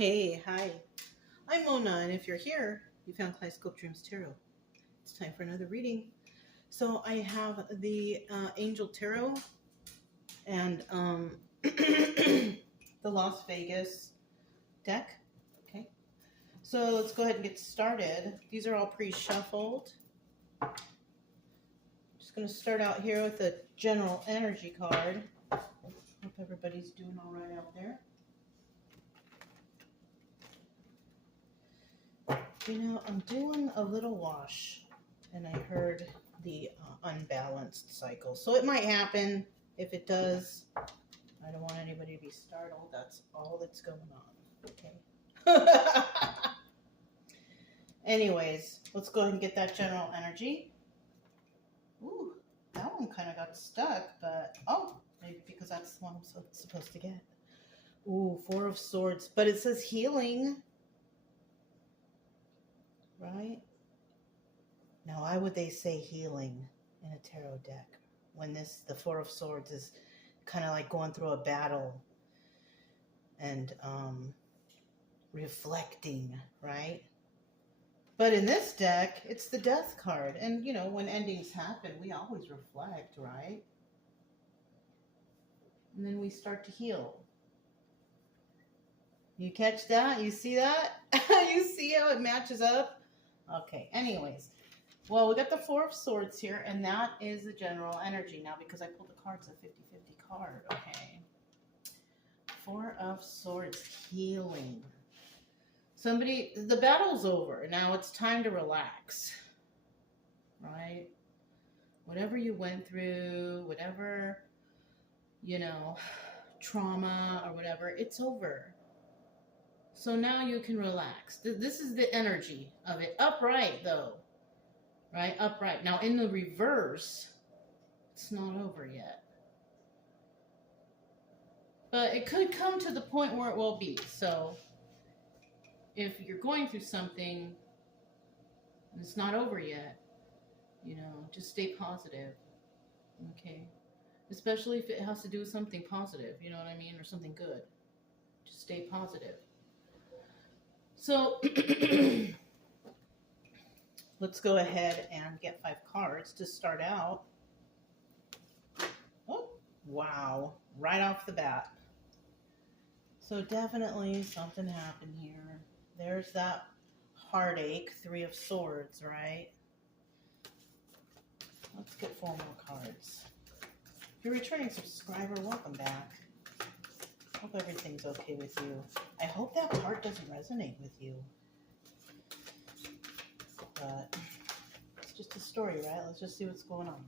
Hey, hi. I'm Mona, and if you're here, you found Kaleidoscope Dreams Tarot. It's time for another reading. So I have the Angel Tarot and the Las Vegas deck. Okay, so let's go ahead and get started. These are all pre-shuffled. Just going to start out here with a general energy card. Hope everybody's doing all right out there. You know, I'm doing a little wash, and I heard the unbalanced cycle. So it might happen. If it does, I don't want anybody to be startled. That's all that's going on. Okay. Anyways, let's go ahead and get that general energy. Ooh, that one kind of got stuck, but oh, maybe because that's the one I'm supposed to get. Ooh, Four of Swords, but it says healing. Right? Now, why would they say healing in a tarot deck when the Four of Swords is kind of like going through a battle and reflecting, right? But in this deck, it's the Death card. And, you know, when endings happen, we always reflect, right? And then we start to heal. You catch that? You see that? You see how it matches up? Okay, anyways. Well, we got the Four of Swords here, and that is the general energy. Now, because I pulled the cards, a 50-50 card. Okay. Four of Swords, healing. The battle's over. Now it's time to relax. Right? Whatever you went through, whatever, you know, trauma or whatever, it's over. So now you can relax. This is the energy of it. Upright, though. Right? Upright. Now, in the reverse, it's not over yet. But it could come to the point where it will be. So, if you're going through something and it's not over yet, you know, just stay positive. Okay? Especially if it has to do with something positive, you know what I mean? Or something good. Just stay positive. So, let's go ahead and get 5 cards to start out. Oh, wow. Right off the bat. So definitely something happened here. There's that heartache, 3 of Swords, right? Let's get 4 more cards. If you're a returning subscriber, welcome back. Hope everything's okay with you. I hope that part doesn't resonate with you. But it's just a story, right? Let's just see what's going on.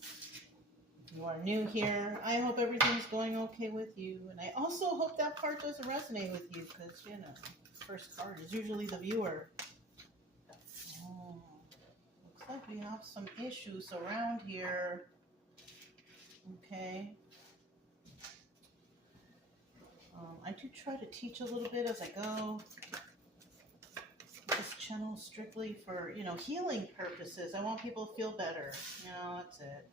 If you are new here, I hope everything's going okay with you. And I also hope that part doesn't resonate with you because, you know, first card is usually the viewer. Oh, looks like we have some issues around here. Okay. I do try to teach a little bit as I go. This channel strictly for, you know, healing purposes. I want people to feel better. You know, that's it.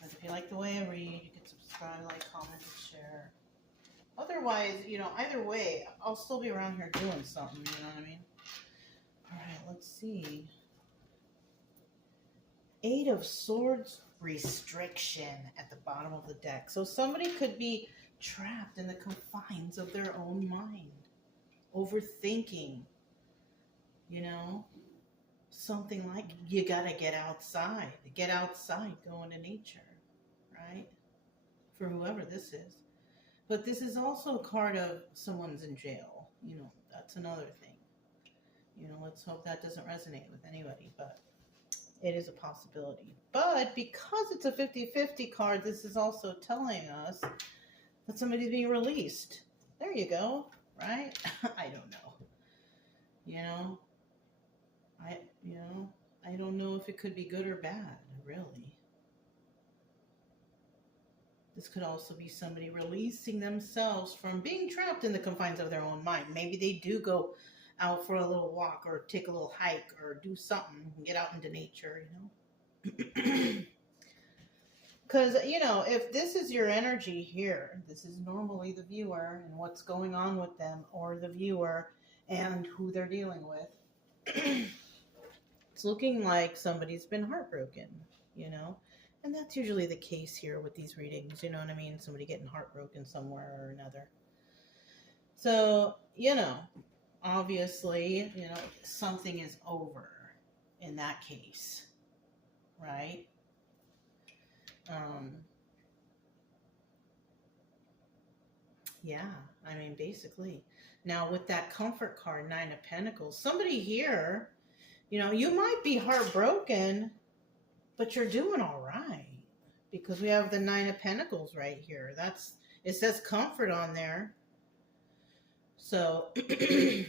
But if you like the way I read, you can subscribe, like, comment, and share. Otherwise, you know, either way, I'll still be around here doing something, you know what I mean? All right, let's see. 8 of Swords, restriction at the bottom of the deck. So somebody could be trapped in the confines of their own mind. Overthinking, you know, something like you gotta get outside, go into nature, right? For whoever this is. But this is also a card of someone's in jail, you know, that's another thing. You know, let's hope that doesn't resonate with anybody, but it is a possibility. But because it's a 50-50 card, this is also telling us that somebody's being released. There you go. Right? I don't know. You know? I don't know if it could be good or bad, really. This could also be somebody releasing themselves from being trapped in the confines of their own mind. Maybe they do go out for a little walk or take a little hike or do something and get out into nature, you know? Because, you know, if this is your energy here, this is normally the viewer and what's going on with them, or the viewer and who they're dealing with. It's looking like somebody's been heartbroken, you know? And that's usually the case here with these readings, you know what I mean? Somebody getting heartbroken somewhere or another. So, you know, obviously, you know, something is over in that case, right? Yeah, I mean, basically. Now, with that comfort card, Nine of Pentacles, somebody here, you know, you might be heartbroken, but you're doing all right. Because we have the Nine of Pentacles right here. It says comfort on there. So, I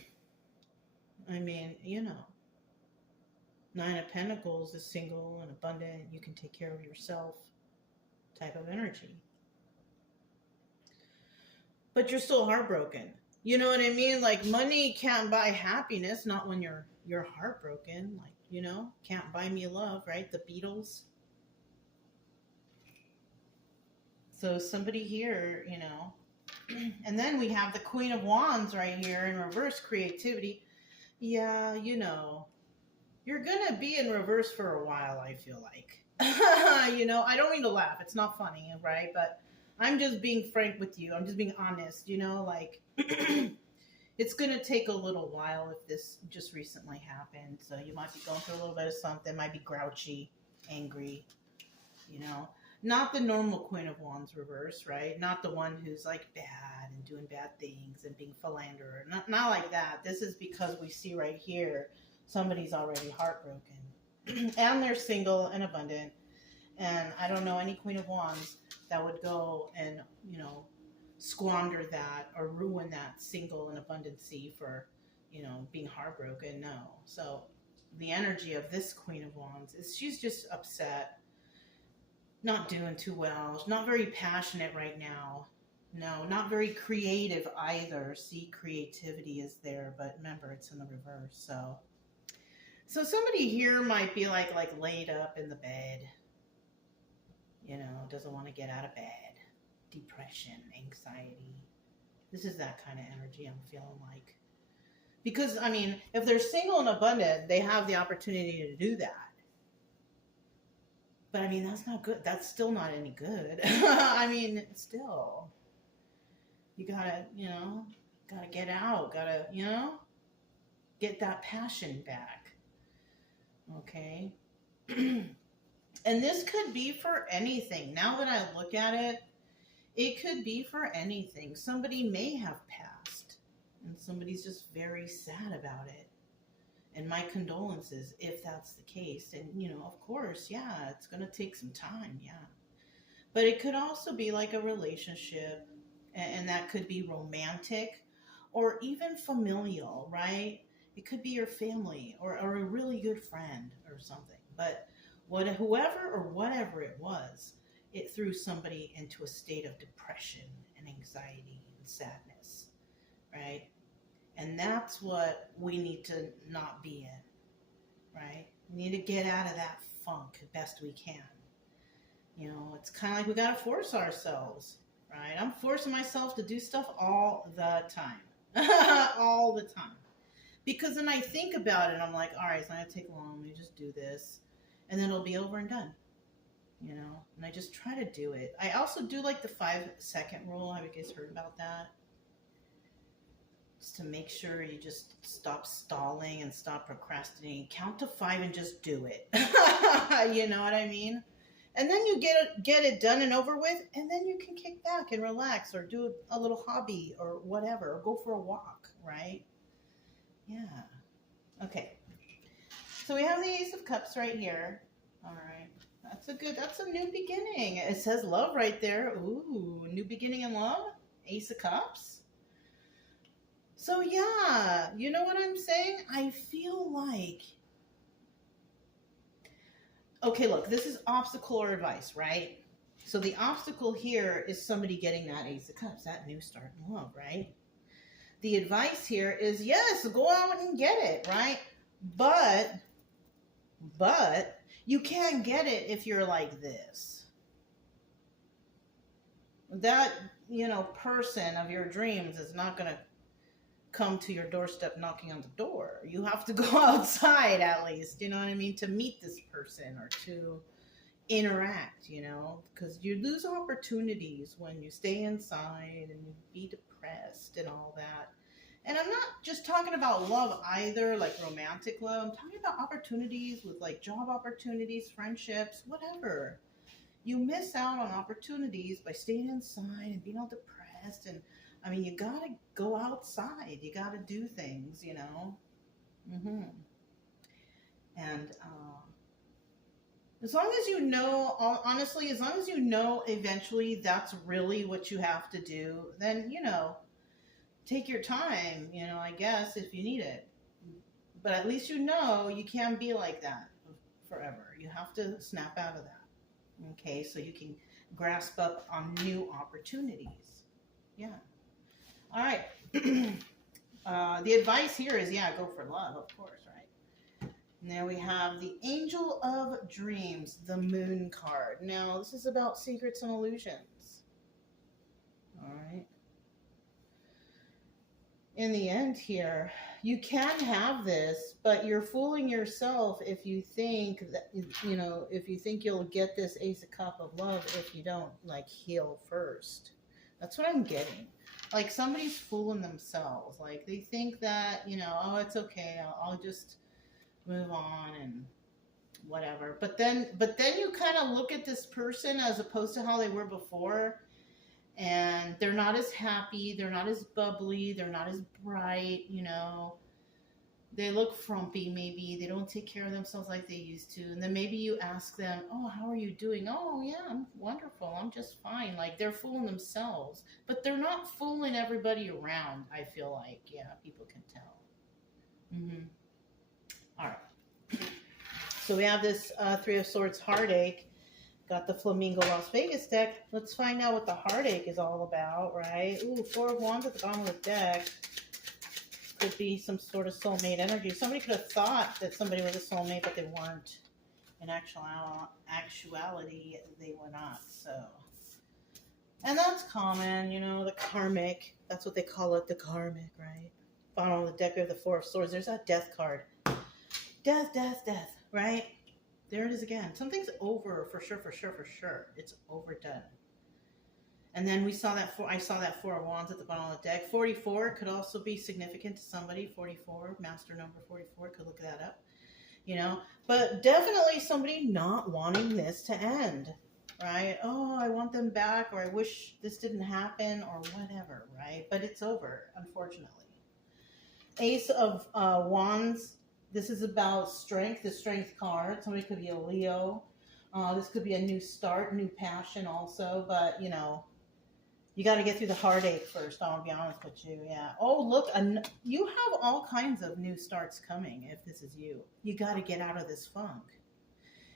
mean, you know, Nine of Pentacles is single and abundant. You can take care of yourself type of energy. But you're still heartbroken. You know what I mean? Like, money can't buy happiness, not when you're heartbroken. Like, you know, can't buy me love, right? The Beatles. So somebody here, you know, and then we have the Queen of Wands right here in reverse, creativity. Yeah, you know, you're going to be in reverse for a while, I feel like. You know, I don't mean to laugh. It's not funny, right? But I'm just being frank with you. I'm just being honest, you know, like it's going to take a little while if this just recently happened. So you might be going through a little bit of something, might be grouchy, angry, you know. Not the normal Queen of Wands reverse, right? Not the one who's like bad and doing bad things and being philanderer. Not like that. This is because we see right here somebody's already heartbroken and they're single and abundant. And I don't know any Queen of Wands that would go and, you know, squander that or ruin that single and abundancy for, you know, being heartbroken. No. So the energy of this Queen of Wands is she's just upset, not doing too well, not very passionate right now. No, not very creative either. See, creativity is there, but remember it's in the reverse. So somebody here might be like laid up in the bed, you know, doesn't want to get out of bed, depression, anxiety. This is that kind of energy I'm feeling like. Because, I mean, if they're single and abundant, they have the opportunity to do that. But, I mean, that's not good. That's still not any good. I mean, still. You gotta, you know, gotta get out. Gotta, you know, get that passion back. Okay? And this could be for anything. Now that I look at it, it could be for anything. Somebody may have passed, and somebody's just very sad about it. And my condolences if that's the case. And, you know, of course, yeah, it's going to take some time, yeah. But it could also be like a relationship, and that could be romantic or even familial, right? It could be your family or a really good friend or something. But whoever or whatever it was, it threw somebody into a state of depression and anxiety and sadness, right? And that's what we need to not be in, right? We need to get out of that funk the best we can. You know, it's kind of like we got to force ourselves, right? I'm forcing myself to do stuff all the time. All the time. Because then I think about it, I'm like, all right, it's not going to take long. Let me just do this. And then it'll be over and done. You know, and I just try to do it. I also do like the 5-second rule. Have you guys heard about that? Just to make sure you just stop stalling and stop procrastinating. Count to 5 and just do it. You know what I mean? And then you get it done and over with, and then you can kick back and relax or do a little hobby or whatever, or go for a walk, right? Yeah. Okay. So we have the Ace of Cups right here. All right. That's a new beginning. It says love right there. Ooh, new beginning in love. Ace of Cups. So yeah, you know what I'm saying? I feel like, okay, look, this is obstacle or advice, right? So the obstacle here is somebody getting that Ace of Cups, that new start in love, right? The advice here is, yes, go out and get it, right? But you can't get it if you're like this. that, you know, person of your dreams is not going to come to your doorstep knocking on the door. You have to go outside at least, you know what I mean, to meet this person or to interact, you know, because you lose opportunities when you stay inside and you be depressed and all that. And I'm not just talking about love either, like romantic love. I'm talking about opportunities with like job opportunities, friendships, whatever. You miss out on opportunities by staying inside and being all depressed. And I mean, you gotta go outside. You gotta do things, you know. hmm And as long as you know, honestly, as long as you know eventually that's really what you have to do, then, you know, take your time, you know, I guess, if you need it. But at least you know you can't be like that forever. You have to snap out of that. Okay, so you can grasp up on new opportunities. Yeah. All right. The advice here is, yeah, go for love, of course, right? Now we have the Angel of Dreams, the Moon card. Now, this is about secrets and illusions. All right. In the end here, you can have this, but you're fooling yourself if you think that, you know, if you think you'll get this Ace of Cup of love if you don't, like, heal first. That's what I'm getting. Like, somebody's fooling themselves. Like, they think that, you know, oh, it's okay, I'll just move on and whatever. But then you kind of look at this person as opposed to how they were before, and they're not as happy, they're not as bubbly, they're not as bright, you know. They look frumpy maybe, they don't take care of themselves like they used to. And then maybe you ask them, oh, how are you doing? Oh, yeah, I'm wonderful, I'm just fine. Like, they're fooling themselves. But they're not fooling everybody around, I feel like. Yeah, people can tell. All right. So we have this Three of Swords heartache. Got the Flamingo Las Vegas deck. Let's find out what the heartache is all about, right? Ooh, Four of Wands at the bottom of the deck. Could be some sort of soulmate energy. Somebody could have thought that somebody was a soulmate, but they weren't. In actuality, they were not. So, and that's common, you know, the karmic. That's what they call it, the karmic, right? Bottom of the deck, we have the Four of Swords. There's that death card. Death, death, death, right? There it is again. Something's over for sure, for sure, for sure. It's overdone. And then we saw that I saw that Four of Wands at the bottom of the deck. 44 could also be significant to somebody. 44, master number 44, could look that up. You know, but definitely somebody not wanting this to end, right? Oh, I want them back, or I wish this didn't happen, or whatever, right? But it's over, unfortunately. Ace of Wands. This is about strength, the strength card. Somebody could be a Leo. This could be a new start, new passion also. But, you know, you got to get through the heartache first. I'll be honest with you. Yeah. Oh, look, you have all kinds of new starts coming if this is you. You got to get out of this funk.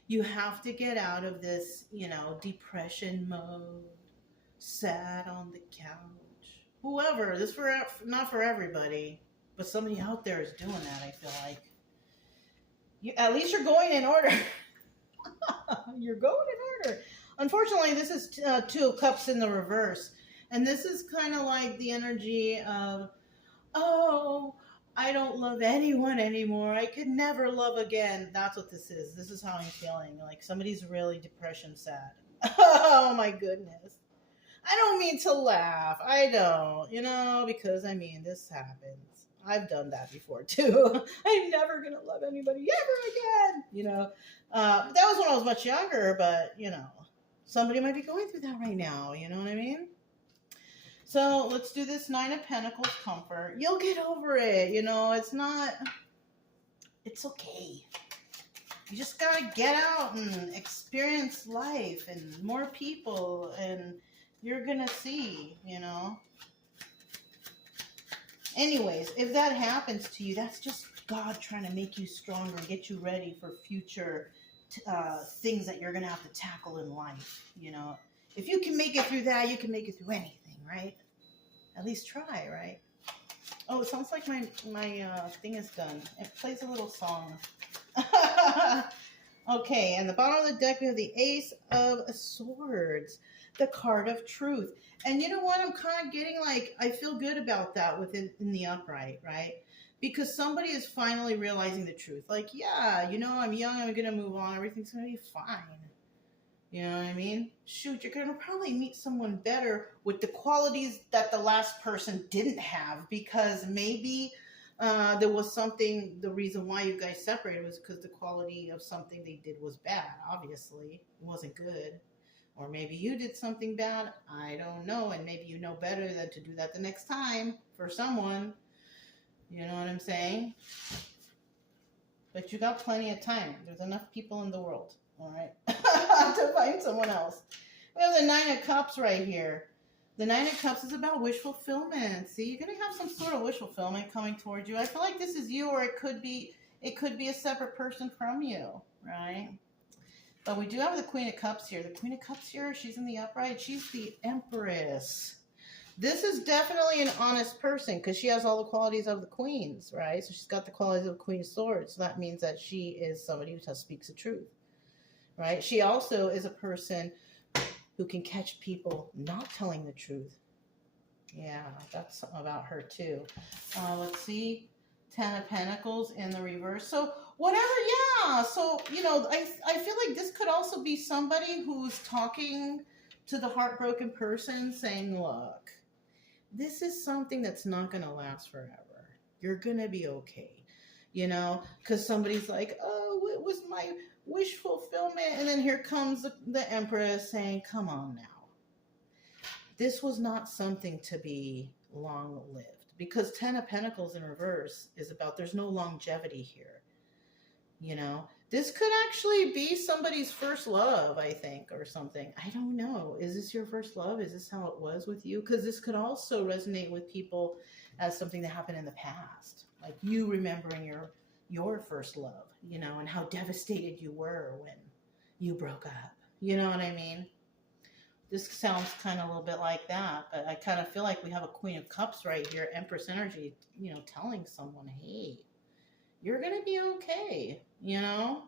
You have to get out of this, you know, depression mode, sad on the couch. Whoever. This for not for everybody, but somebody out there is doing that, I feel like. At least you're going in order. You're going in order. Unfortunately, this is Two of Cups in the reverse. And this is kind of like the energy of, oh, I don't love anyone anymore. I could never love again. That's what this is. This is how I'm feeling. Like somebody's really depression sad. Oh, my goodness. I don't mean to laugh. I don't, you know, because, I mean, this happens. I've done that before too. I'm never going to love anybody ever again, you know. That was when I was much younger, but, you know, somebody might be going through that right now, you know what I mean? So let's do this Nine of Pentacles comfort. You'll get over it, you know. It's okay. You just got to get out and experience life and more people, and you're going to see, you know. Anyways, if that happens to you, that's just God trying to make you stronger and get you ready for future things that you're going to have to tackle in life, you know. If you can make it through that, you can make it through anything, right? At least try, right? Oh, it sounds like my thing is done. It plays a little song. Okay, and the bottom of the deck, we have the Ace of Swords. the card of truth. And you know what? I'm kind of getting like, I feel good about that within in the upright, right? Because somebody is finally realizing the truth. Like, yeah, you know, I'm young, I'm gonna move on, everything's gonna be fine. You know what I mean? Shoot, you're gonna probably meet someone better with the qualities that the last person didn't have, because maybe there was something. The reason why you guys separated was because the quality of something they did was bad. Obviously, it wasn't good, or maybe you did something bad. I don't know, and maybe you know better than to do that the next time for someone. You know what I'm saying? But you got plenty of time. There's enough people in the world. All right, to find someone else. We have the Nine of Cups right here. The Nine of Cups is about wish fulfillment. See, you're gonna have some sort of wish fulfillment coming towards you. I feel like this is you, or it could be a separate person from you, right? But we do have the Queen of Cups here. The Queen of Cups here, she's in the upright. She's the Empress. This is definitely an honest person because she has all the qualities of the queens, right? So she's got the qualities of the Queen of Swords. So that means that she is somebody who speaks the truth. Right? She also is a person who can catch people not telling the truth. Yeah, that's about her too. Let's see. 10 of Pentacles in the reverse. So whatever, yeah. So, you know, I feel like this could also be somebody who's talking to the heartbroken person saying, look, this is something that's not going to last forever. You're going to be okay. You know, because somebody's like, oh, it was my wish fulfillment. And then here comes the Empress saying, come on now. This was not something to be long-lived. Because 10 of Pentacles in reverse is about there's no longevity here. You know, this could actually be somebody's first love, I think, or something. I don't know. Is this your first love? Is this how it was with you? Because this could also resonate with people as something that happened in the past. Like you remembering your first love, you know, and how devastated you were when you broke up. You know what I mean? This sounds kind of a little bit like that, but I kind of feel like we have a Queen of Cups right here, Empress energy, you know, telling someone, hey, you're going to be okay, you know?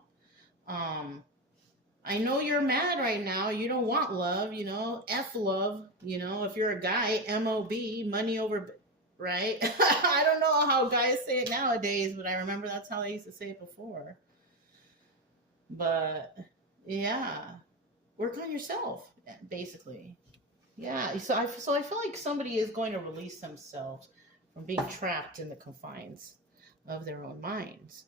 I know you're mad right now. You don't want love, you know, F love, you know, if you're a guy, M-O-B, money over... Right? I don't know how guys say it nowadays, but I remember that's how they used to say it before. But yeah, work on yourself, basically. Yeah. So I feel like somebody is going to release themselves from being trapped in the confines of their own minds.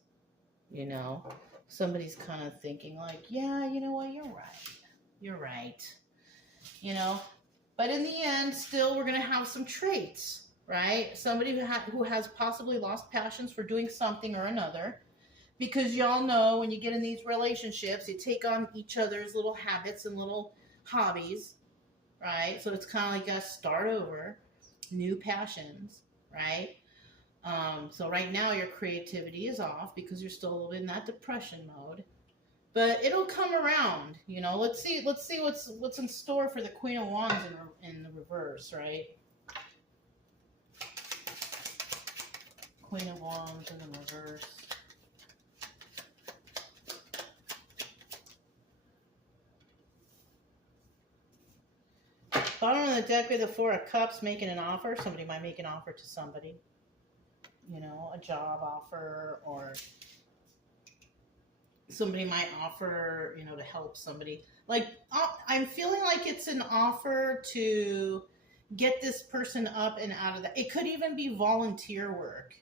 You know, somebody's kind of thinking like, yeah, you know what? You're right. You're right. You know, but in the end, still, we're going to have some traits. Right? Somebody who has possibly lost passions for doing something or another. Because y'all know when you get in these relationships, you take on each other's little habits and little hobbies. Right? So it's kind of like you got to start over. New passions. Right? So right now your creativity is off because you're still in that depression mode. But it'll come around. You know, let's see what's in store for the Queen of Wands in the reverse. Right? Queen of Wands in the reverse. Bottom of the deck with the Four of Cups, making an offer. Somebody might make an offer to somebody. You know, a job offer, or somebody might offer, you know, to help somebody. Like, I'm feeling like it's an offer to get this person up and out of that. It could even be volunteer work.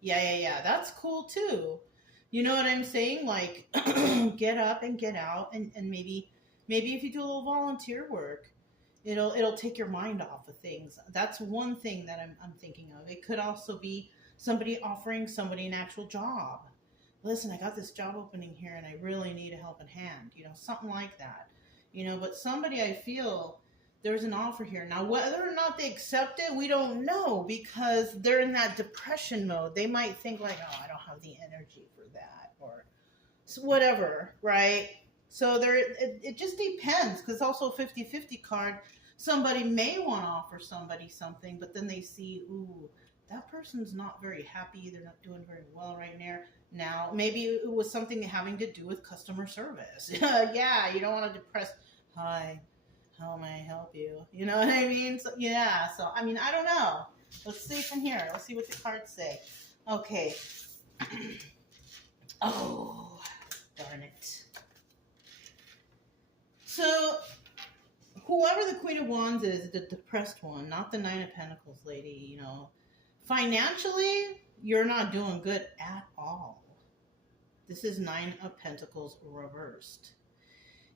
Yeah. That's cool too. You know what I'm saying? Like, get up and get out, and maybe if you do a little volunteer work, it'll take your mind off of things. That's one thing that I'm thinking of. It could also be somebody offering somebody an actual job. Listen, I got this job opening here, and I really need a helping hand. You know, something like that. You know, but somebody, I feel there's an offer here. Now, whether or not they accept it, we don't know, because they're in that depression mode. They might think like, oh, I don't have the energy for that, or whatever, right? So it just depends, because also a 50-50 card, somebody may want to offer somebody something, but then they see, ooh, that person's not very happy. They're not doing very well right now. Maybe it was something having to do with customer service. Yeah, you don't want to depress. Hi, How may I help you? You know what I mean? So, yeah. So, I mean, I don't know. Let's see from here. Let's see what the cards say. Okay. Oh, darn it. So, whoever the Queen of Wands is, the depressed one, not the Nine of Pentacles lady, you know, financially, you're not doing good at all. This is Nine of Pentacles reversed.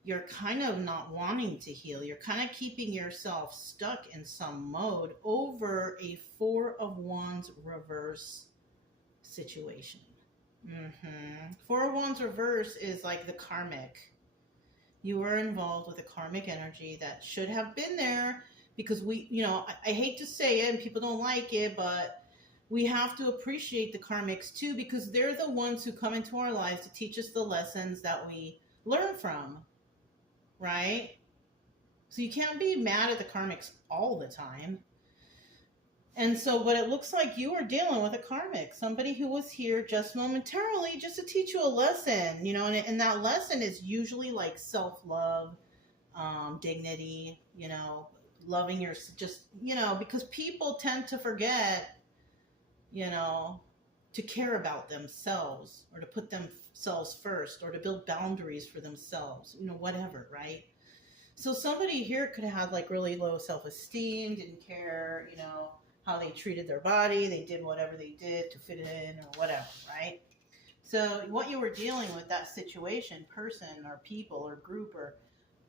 You're kind of not wanting to heal. You're kind of keeping yourself stuck in some mode over a Four of Wands reverse situation. Four of Wands reverse is like the karmic. You were involved with a karmic energy that should have been there because we, you know, I hate to say it and people don't like it, but we have to appreciate the karmics too because they're the ones who come into our lives to teach us the lessons that we learn from, right? So you can't be mad at the karmics all the time. And so, but it looks like you are dealing with a karmic, somebody who was here just momentarily just to teach you a lesson, you know, and that lesson is usually like self-love, dignity, you know, loving your, just, you know, because people tend to forget, you know, to care about themselves or to put themselves first or to build boundaries for themselves, you know, whatever, right? So somebody here could have had like really low self-esteem, didn't care, you know, how they treated their body. They did whatever they did to fit in or whatever, right? So what you were dealing with, that situation, person or people or group or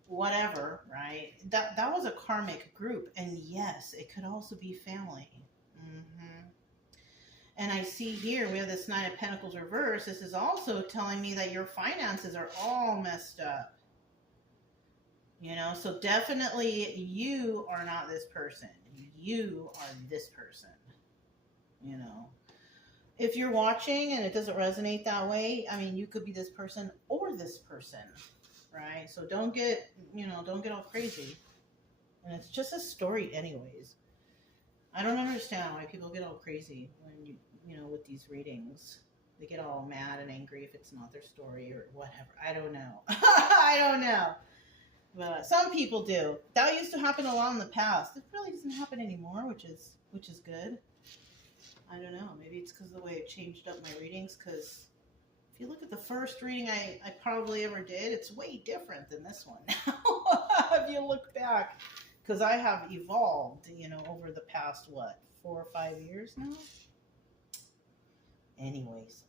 whatever, right? That was a karmic group. And yes, it could also be family. And I see here, we have this Nine of Pentacles reverse. This is also telling me that your finances are all messed up. You know, so definitely you are not this person. You are this person. You know, if you're watching and it doesn't resonate that way, I mean, you could be this person or this person, right? So don't get, you know, don't get all crazy. And it's just a story anyways. I don't understand why people get all crazy when you know, with these readings. They get all mad and angry if it's not their story or whatever. I don't know. I don't know. But some people do. That used to happen a lot in the past. It really doesn't happen anymore, which is good. I don't know. Maybe it's because of the way it changed up my readings. Because if you look at the first reading I probably ever did, it's way different than this one now. If you look back, because I have evolved, you know, over the past, what, 4 or 5 years now? Anyways.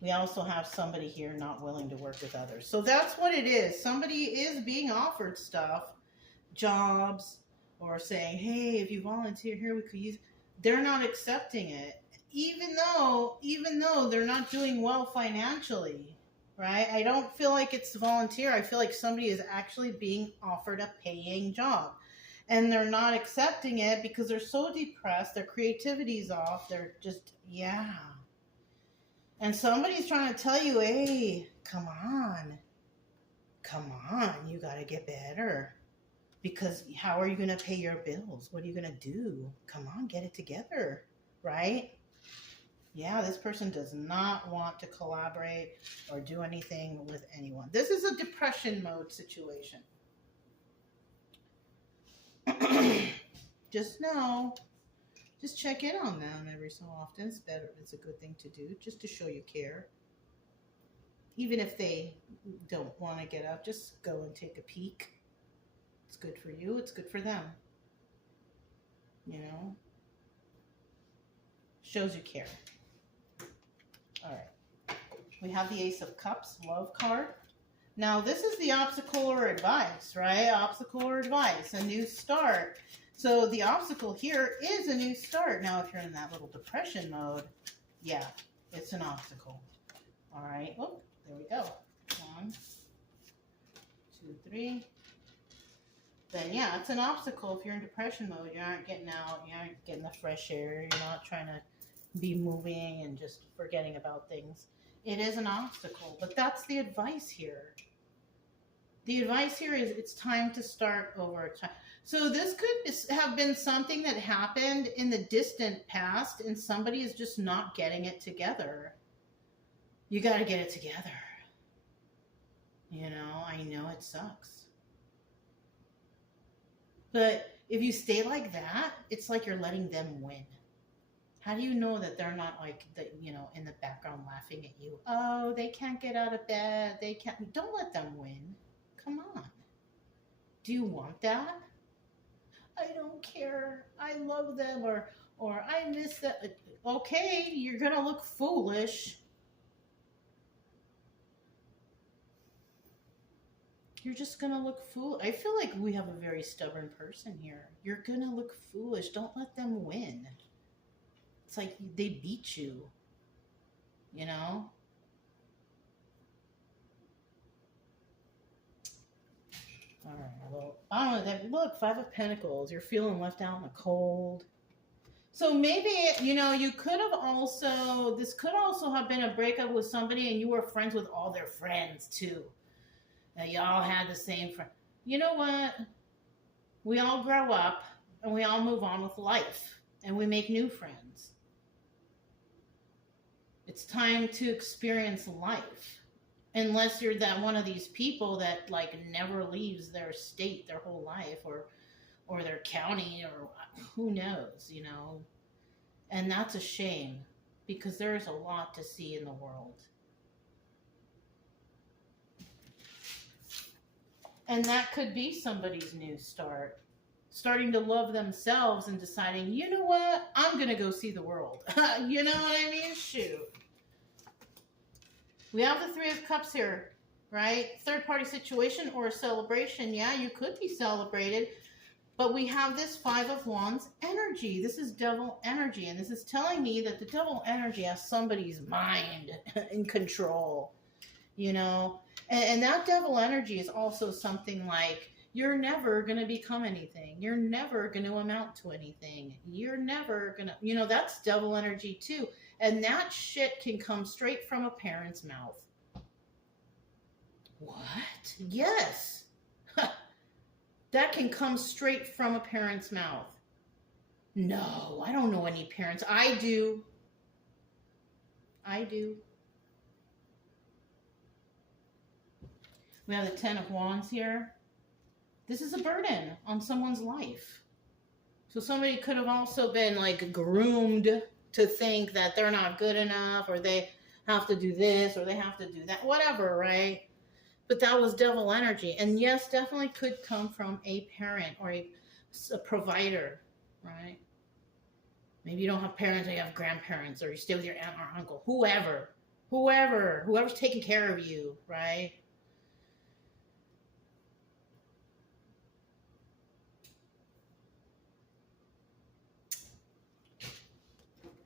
We also have somebody here not willing to work with others. So that's what it is. Somebody is being offered stuff, jobs, or saying, hey, if you volunteer here, we could use... They're not accepting it, even though they're not doing well financially, right? I don't feel like it's volunteer. I feel like somebody is actually being offered a paying job. And they're not accepting it because they're so depressed. Their creativity's off. They're just, yeah. And somebody's trying to tell you, hey, come on, you got to get better. Because how are you going to pay your bills? What are you going to do? Come on, get it together, right? Yeah, this person does not want to collaborate or do anything with anyone. This is a depression mode situation. Just know. Just check in on them every so often. It's better. It's a good thing to do just to show you care. Even if they don't want to get up, just go and take a peek. It's good for you. It's good for them. You know? Shows you care. All right. We have the Ace of Cups, love card. Now, this is the obstacle or advice, right? Obstacle or advice, a new start. So the obstacle here is a new start. Now, if you're in that little depression mode, yeah, it's an obstacle. All right. Oh, there we go. 1, 2, 3. Then, yeah, it's an obstacle. If you're in depression mode, you aren't getting out. You aren't getting the fresh air. You're not trying to be moving and just forgetting about things. It is an obstacle, but that's the advice here. The advice here is it's time to start over. So this could have been something that happened in the distant past and somebody is just not getting it together. You got to get it together. You know, I know it sucks. But if you stay like that, it's like you're letting them win. How do you know that they're not like in the background laughing at you? Oh, they can't get out of bed. They can't. Don't let them win. Come on. Do you want that? I don't care. I love them, or I miss them. Okay, you're gonna look foolish. You're just gonna look foolish. I feel like we have a very stubborn person here. You're gonna look foolish. Don't let them win. It's like they beat you, you know? All right, well, I don't know. Look, Five of Pentacles. You're feeling left out in the cold. So maybe, you could have also, this could also have been a breakup with somebody and you were friends with all their friends too. And y'all had the same friend. You know what? We all grow up and we all move on with life and we make new friends. It's time to experience life. Unless you're that one of these people that like never leaves their state their whole life or their county or who knows, And that's a shame because there's a lot to see in the world. And that could be somebody's new start. Starting to love themselves and deciding, you know what? I'm going to go see the world. You know what I mean? Shoot. We have the Three of Cups here, right? Third party situation or a celebration. Yeah, you could be celebrated. But we have this Five of Wands energy. This is devil energy. And this is telling me that the devil energy has somebody's mind in control, And that devil energy is also something like, you're never going to become anything. You're never going to amount to anything. You're never going to, that's devil energy too. And that shit can come straight from a parent's mouth. What? Yes. That can come straight from a parent's mouth. No, I don't know any parents. I do. We have the Ten of Wands here. This is a burden on someone's life. So somebody could have also been like groomed to think that they're not good enough or they have to do this or they have to do that, whatever, right? But that was devil energy. And yes, definitely could come from a parent or a provider, right? Maybe you don't have parents or you have grandparents or you stay with your aunt or uncle, whoever's taking care of you, right?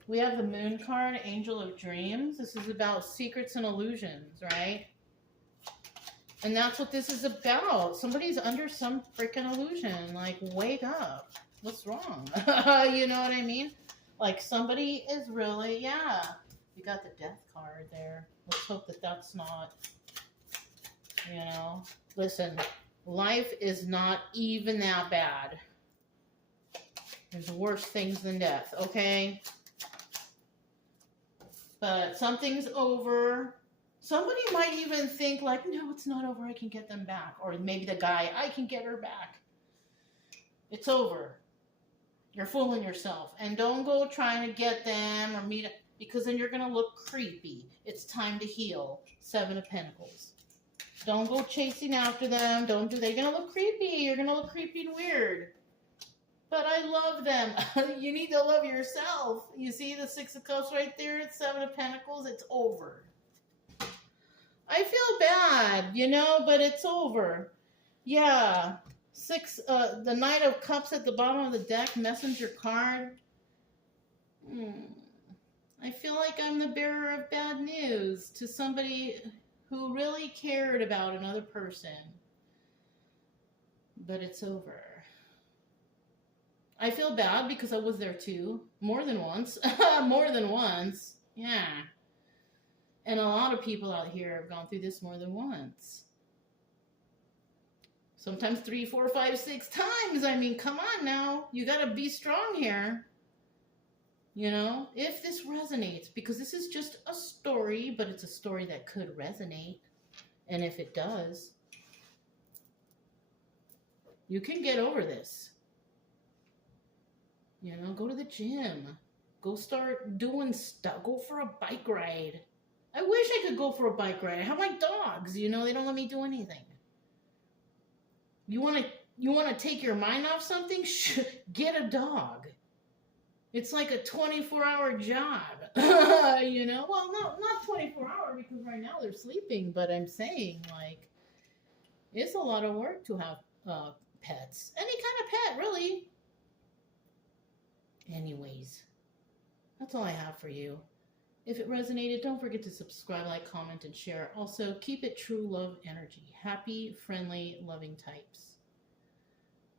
We have the Moon card, Angel of Dreams. This is about secrets and illusions, right? And that's what this is about. Somebody's under some freaking illusion. Like, wake up. What's wrong? You know what I mean? Like, somebody is really, yeah. You got the Death card there. Let's hope that that's not, Listen, life is not even that bad. There's worse things than death, okay? But something's over. Somebody might even think like, no, it's not over. I can get them back. Or maybe the guy, I can get her back. It's over. You're fooling yourself. And don't go trying to get them or meet, because then you're going to look creepy. It's time to heal. Seven of Pentacles. Don't go chasing after them. Don't do that. You're going to look creepy. You're going to look creepy and weird. But I love them. You need to love yourself. You see the Six of Cups right there? It's Seven of Pentacles. It's over. I feel bad, but it's over. Yeah. The Knight of Cups at the bottom of the deck, Messenger card. I feel like I'm the bearer of bad news to somebody who really cared about another person. But it's over. I feel bad because I was there too. More than once. More than once. Yeah. And a lot of people out here have gone through this more than once. Sometimes 3, 4, 5, 6 times. I mean, come on now. You got to be strong here. If this resonates. Because this is just a story, but it's a story that could resonate. And if it does, you can get over this. You know, go to the gym. Go start doing stuff. Go for a bike ride. I wish I could go for a bike ride. I have my dogs, you know, they don't let me do anything. You want to take your mind off something? Get a dog. It's like a 24-hour job. You know? Well, not 24-hour because right now they're sleeping, but I'm saying like it's a lot of work to have pets. Any kind of pet, really. Anyways, that's all I have for you. If it resonated, don't forget to subscribe, like, comment, and share. Also, keep it true love energy. Happy, friendly, loving types.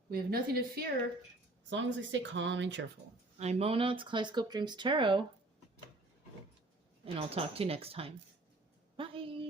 We have nothing to fear as long as we stay calm and cheerful. I'm Mona. It's Kaleidoscope Dreams Tarot. And I'll talk to you next time. Bye.